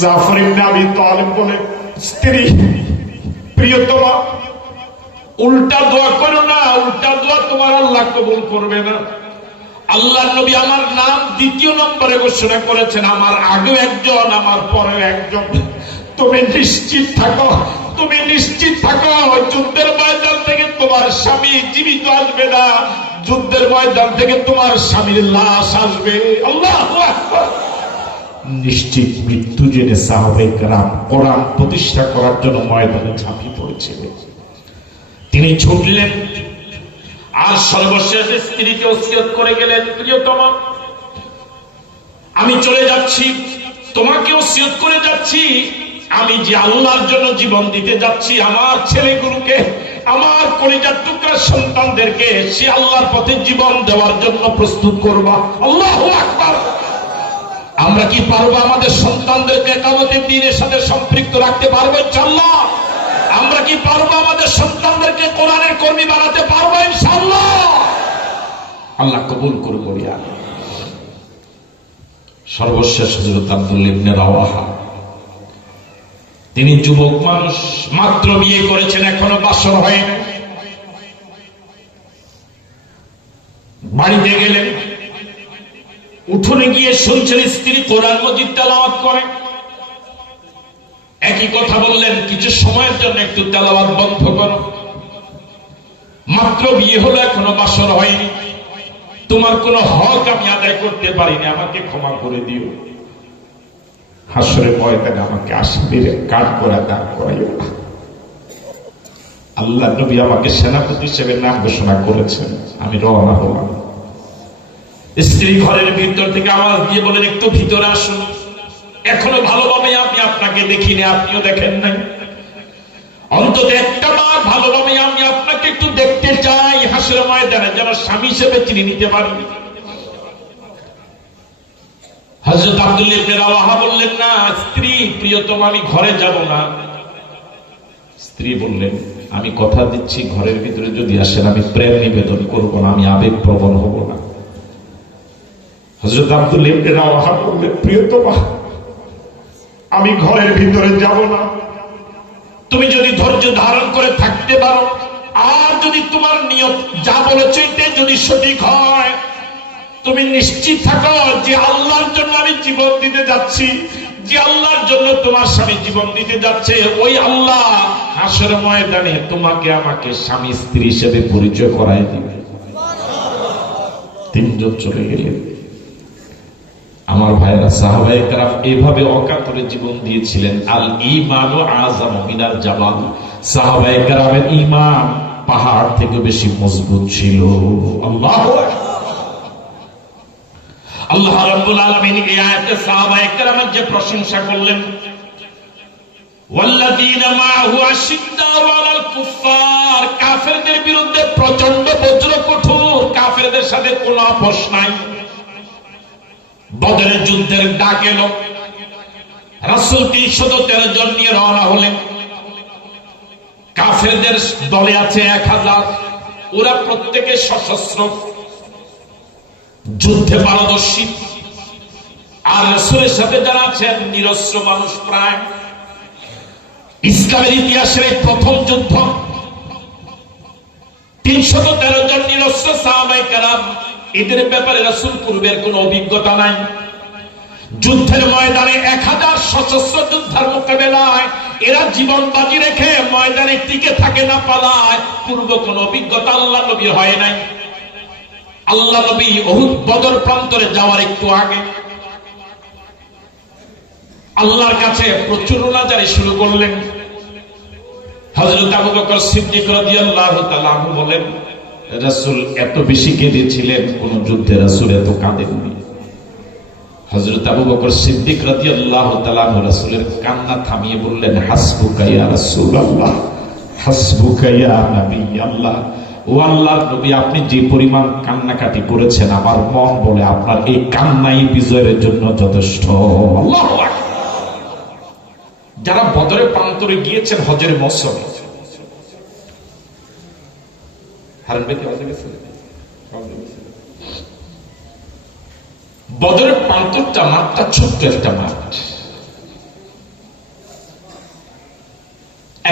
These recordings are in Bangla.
জাফর ইবনে আবি তালিব বলে স্ত্রী উল্টা দোয়া করো না, উল্টা দোয়া তোমার আল্লাহ কবুল করবে না। নবী আমার নাম দ্বিতীয় নম্বরে ঘোষণা করেছেন, আমার আগেও একজন, আমার পরেও একজন। তুমি নিশ্চিত থাকো, তুমি নিশ্চিত থাকো যুদ্ধের ময়দান থেকে তোমার স্বামী জীবিত আসবে না। যুদ্ধের ময়দান থেকে তোমার স্বামীর লাশ আসবে। আল্লাহ নিশ্চিত মৃত্যু জেনে সাহাবে কারাম কোরআন প্রতিষ্ঠা করার জন্য ময়দানে ঝাঁপিয়ে পড়েছিলেন। তিনি ছুটলেন, আর সর্বশেষ স্ত্রীকে ওসিয়ত করে গেলেন, প্রিয়তম, আমি চলে যাচ্ছি, তোমাকে ওসিয়ত করে যাচ্ছি, আমি যে আল্লাহর জন্য জীবন দিতে যাচ্ছি, আমার ছেলেগুলোকে, আমার কলিজার টুকরা সন্তানদেরকে, সে আল্লাহর পথে জীবন দেওয়ার জন্য প্রস্তুত করবা। আল্লাহ আকবার! আমরা কি পারব আমাদের সন্তানদেরকে একামতের দিনের সাথে সম্পৃক্ত রাখতে পারব ইনশাল্লাহ আমরা কি পারব আমাদের সন্তানদেরকে কোরআনের কর্মী বানাতে পারব ইনশাল্লাহ আল্লাহ কবুল করে বলিয়া। সর্বশেষ হজরত আব্দুল ইবনে রাওয়াহা, তিনি যুবক মানুষ, মাত্র বিয়ে করেছেন, এখনও বাসর হয়ে বাড়িতে গেলেন। উঠোনে গিয়ে শুনছেন স্ত্রী কোরআন মজিদ তেলাওয়াত করে। একই কথা বললেন, কিছু সময়ের জন্য একটু তেলাওয়াত বন্ধ করো। মাত্র বিয়ে হলো, এখনও বাসর হয়নি। তোমার কোনো হক আমি আদায় করতে পারিনি, আমাকে ক্ষমা করে দিও। হাসরে ময়দানে আমাকে আসামিরে কাঠ করা দান করাইও আল্লাহ নবী আমাকে সেনাপতি হিসেবে নাম ঘোষণা করেছেন, আমি রওনা হলাম। স্ত্রী ঘরের ভিতর থেকে আওয়াজ দিয়ে বলেন, একটু ভিতরে আসুন। এখনও ভালোভাবে আমি আপনাকে দেখিনি, আপনিও দেখেন নাই। অন্তত একটা বার ভালোভাবে আমি আপনাকে একটু দেখতে চাই, হাসির ময়দানে, যেন স্বামী হিসেবে চিনি নিতে পারি হজরত আব্দুল্লাহ বললেন, না, স্ত্রী, প্রিয়তম, আমি ঘরে যাব না। স্ত্রী বললেন, আমি কথা দিচ্ছি, ঘরের ভিতরে যদি আসেন, আমি প্রেম নিবেদন করব না, আমি আবেগ প্রবণ হব না। হজরত আব্দুল প্রিয়তমা, আমি ঘরের ভিতরে যাব না। তুমি যদি ধৈর্য ধারণ করে থাকতে পারো, আর যদি তোমার নিয়ত যা বলেছে যদি সঠিক হয়, তুমি নিশ্চিত থাকো যে আল্লাহর জন্য আমি জীবন দিতে যাচ্ছি, যে আল্লাহর জন্য তোমার স্বামী জীবন দিতে যাচ্ছে। ওই আল্লাহ হাসর ময়দানে তোমাকে আমাকে স্বামী স্ত্রী হিসেবে পরিচয় করাই দিবে। তিনজন চলে গেলেন। আমার ভাইরা সাহাবাই কারাম এভাবে অকাতরে জীবন দিয়েছিলেন আল ইমান ও আজম মিনার জাবাল সাহাবাই কারামের ইমান পাহাড় থেকে বেশি মজবুত ছিল আল্লাহ আল্লাহ রাব্বুল আলামিন এই আয়াতে সাহাবাই কারামের যে প্রশংসা করলেন والذين معه أشداء على الكفار কাফেরদের বিরুদ্ধে প্রচন্ড বজ্র কঠোর কাফেরদের সাথে কোনো আপোষ নাই বদরের যুদ্ধের ডাক এলো। রাসুল তিনশত তেরো জন নিয়ে রওনা হলেন। কাফেরদের দলে আছে এক হাজার। ওরা প্রত্যেকে সশস্ত্র। যুদ্ধে পারদর্শী। আর রসুলের সাথে যারা আছেন, নিরস্ত্র মানুষ প্রায়। ইসলামের ইতিহাসের এই প্রথম যুদ্ধ। তিনশত তেরো জন নিরস্ত্র সাহাবাই কারাম এদের ব্যাপারে রাসুল পূর্বের কোন অভিজ্ঞতা নাই। যুদ্ধের ময়দানে এক হাজার সশস্ত্র যুদ্ধার মোকাবেলায় এরা জীবন বাজি রেখে ময়দানে টিকে থাকে না পালায়। পূর্ব কোন অভিজ্ঞতা আল্লাহ নবী হয় নাই। আল্লাহ নবী অহুদ বদর প্রান্তরে যাওয়ার একটু আগে আল্লাহর কাছে প্রচুর জারি শুরু করলেন। হজরত আবু বকর সিদ্দিক রাদিয়াল্লাহু তাআলা বলেন রাসূল এত বেশি কেঁদেছিলেন, কোন যুদ্ধে রাসূল এত কাঁদেননি। হযরত আবু বকর সিদ্দিক তাআলা রাসূলের কান্না থামিয়ে বললেন, হাসবুকা ইয়া নবী আল্লাহ ও নবী, আপনি যে পরিমাণ কান্নাকাটি করেছেন, আমার মন বলে আপনার এই কান্নাই বিজয়ের জন্য যথেষ্ট। যারা বদরে প্রান্তরে গিয়েছেন হজের মৌসুমে বদরের পান্তরটা মাঠটা ছোট্ট একটা মাঠ।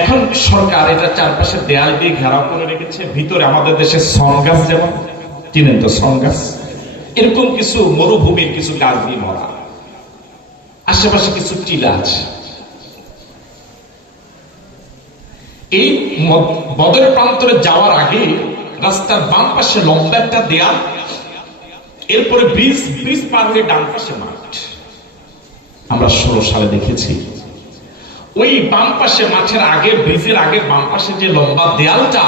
এখন সরকার এটা চারপাশে দেয়াল দিয়ে ঘেরাও করে রেখেছে। ভিতরে আমাদের দেশে সংগাস যেমন, চিনেন তো সংগাস এরকম কিছু মরুভূমির কিছু গাছ দিয়ে মরা আশেপাশে কিছু টিলা আছে। এই বদরের প্রান্তরে যাওয়ার আগে রাস্তার বাম পাশে লম্বা একটা দেয়াল, এরপরে ব্রিজ ব্রিজ পার হয়ে ডান পাশে মাঠ। আমরা ষোলো সালে দেখেছি। ওই বাম পাশে মাঠের আগে, ব্রিজের আগে বাম পাশে যে লম্বা দেয়ালটা,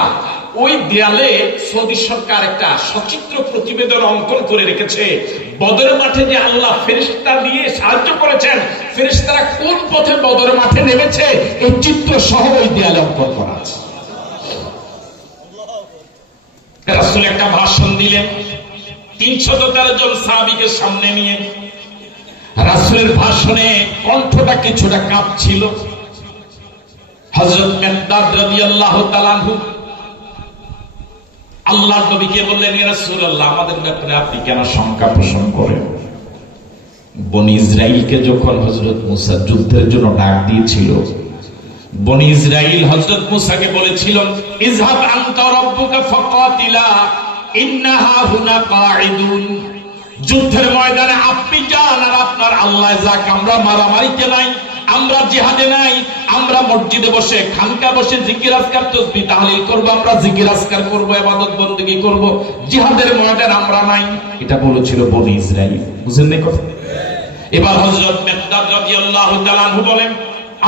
ওই দেয়ালে সৌদি সরকার একটা সচিত্র প্রতিবেদন অঙ্কন করে রেখেছে। বদর মাঠে যে আল্লাহ ফেরিস্তা দিয়ে সাহায্য করেছেন ফেরিস্তারা কোন পথে বদর মাঠে নেমেছে, এই চিত্র সহ ওই দেয়ালে অঙ্কন করা আছে। রাসূল একটা ভাষণ দিলেন, তিনশত তেরো জন সাহাবিকে সামনে নিয়ে। রাসূলের ভাষণে কণ্ঠটা কিছুটা কাঁপছিল। আল্লাহ বললেন আমাদের শঙ্কা পোষণ বনি যখন হযরত মুসা যুদ্ধের জন্য ডাক দিয়েছিল, বনি ইসরাইল হযরত মুসাকে বলেছিল ইজহাব আনতা রাব্বুকা ইন্নাহা হুনা কাঈদুন। যুদ্ধের ময়দানে আপনি যান আর আপনার আল্লাহ যাক, আমরা মারামারিতে নাই আমরা জিহাদে নাই, আমরা মসজিদে বসে, খানকা বসে জিকির আজকার তসবি আমরা জিকির আজকার করব জিহাদের ময়দান আমরা নাই। এটা বলেছিল বনি ইসরাইল। বুঝেন না কথা? এবার হজরত মেকদাদ রাদিয়াল্লাহু তাআলা বলেন,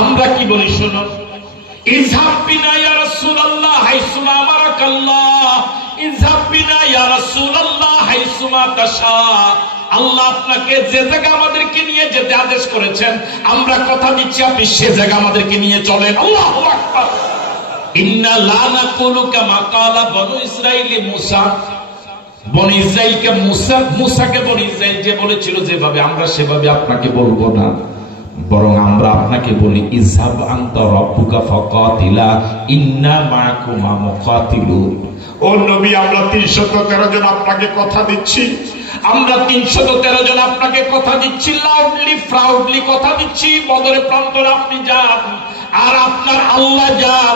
আমরা কি বলি শুনুন যে জায়গা আমাদেরকে নিয়ে যেতে আদেশ করেছেন, আমরা কথা দিচ্ছি, আপনি সে জায়গা আমাদেরকে নিয়ে চলেন। ইন্না লা মুসা। বনি ইসরাইলকে মুসা, মুসাকে বনি যে বলেছিল যেভাবে, আমরা সেভাবে আপনাকে বলব না। বরং আমরা আপনাকে বলি ইন্না ও নবী, আমরা 313 জন আপনাকে কথা দিচ্ছি। আমরা 313 জন আপনাকে কথা দিচ্ছি লাউডলি প্রাউডলি কথা দিচ্ছি। আপনি যান, আর আপনার আল্লাহ যান।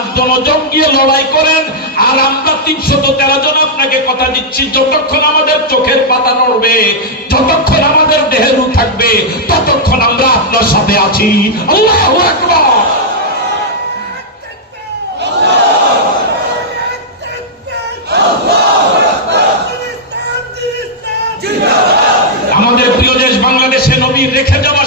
লড়াই করেন, আর আমরা তিনশত তেরো জন আপনাকে কথা দিচ্ছি। যতক্ষণ আমাদের চোখের পাতা নড়বে, যতক্ষণ আমাদের দেহের থাকবে ততক্ষণ আমরা আপনার সাথে আছি আমাদের প্রিয় দেশ বাংলাদেশে নবীর রেখে যাওয়া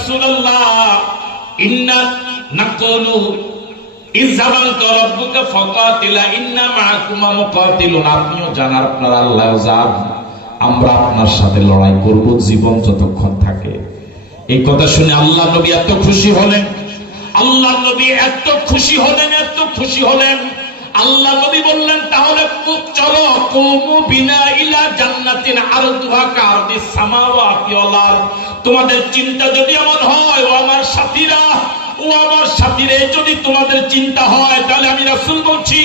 রাসূলুল্লাহ, ইন্না নাকুলু ইযহাবান রাব্বুকা ফাকাতিলা, ইন্না মাআকুমা মুকাতিলুন। আপনিও জানার আপনার আল্লাহ যান আমরা আপনার সাথে লড়াই করব জীবন যতক্ষণ থাকে। এই কথা শুনে আল্লাহ নবী এত খুশি হলেন। আল্লাহ নবী এত খুশি হলেন, এত খুশি হলেন। আল্লাহ নবী বললেন, তাহলে খুব চলো, কৌমু বিনা ইলা জান্নাতিন আরদুহা কারদিস সামাওয়াতি ওয়াল আরদ। তোমাদের চিন্তা যদি এমন হয়, ও আমার সাথীরা, ও আমার সাথীরে যদি তোমাদের চিন্তা হয়, তাহলে আমি রাসূল বলছি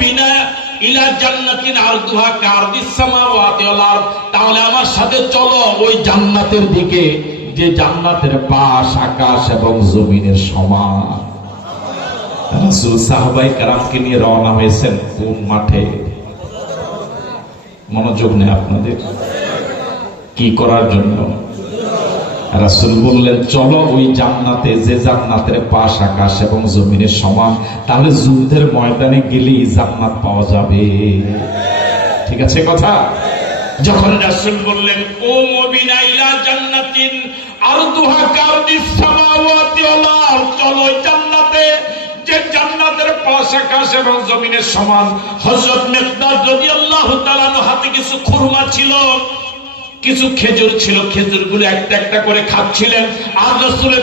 বিনা ইলা জান্নাতিন ওয়াল তাহলে আমার সাথে চলো ওই জান্নাতের দিকে, যে জান্নাতের পাশ আকাশ এবং জমিনের সমান। রাসূল সাহাবাই নিয়ে রওনা হয়েছেন কোন মাঠে? মনোযোগ নেই আপনাদের। কি করার জন্য? রাসূল বললেন, চলো ওই জান্নাতে, যে জান্নাতের পাশ আকাশ এবং জমিনের সমান, তাহলে যুদ্ধের ময়দানে গেলেই জান্নাত পাওয়া যাবে। ঠিক আছে কথা? যখন রাসূল বললেন, ও জান্নাতিন, আরদুহা কারদিস সামাওয়াতি চলো জান্নাতে, যে জান্নাতের পাশ আকাশ এবং জমিনের সমান। হযরত মিকদাদ রাদিয়াল্লাহু তাআলা হাতে কিছু খুরমা ছিল। কিছু খেজুর ছিল খেজুরগুলো একটা একটা করে খাচ্ছিলেন। আর রাসূলের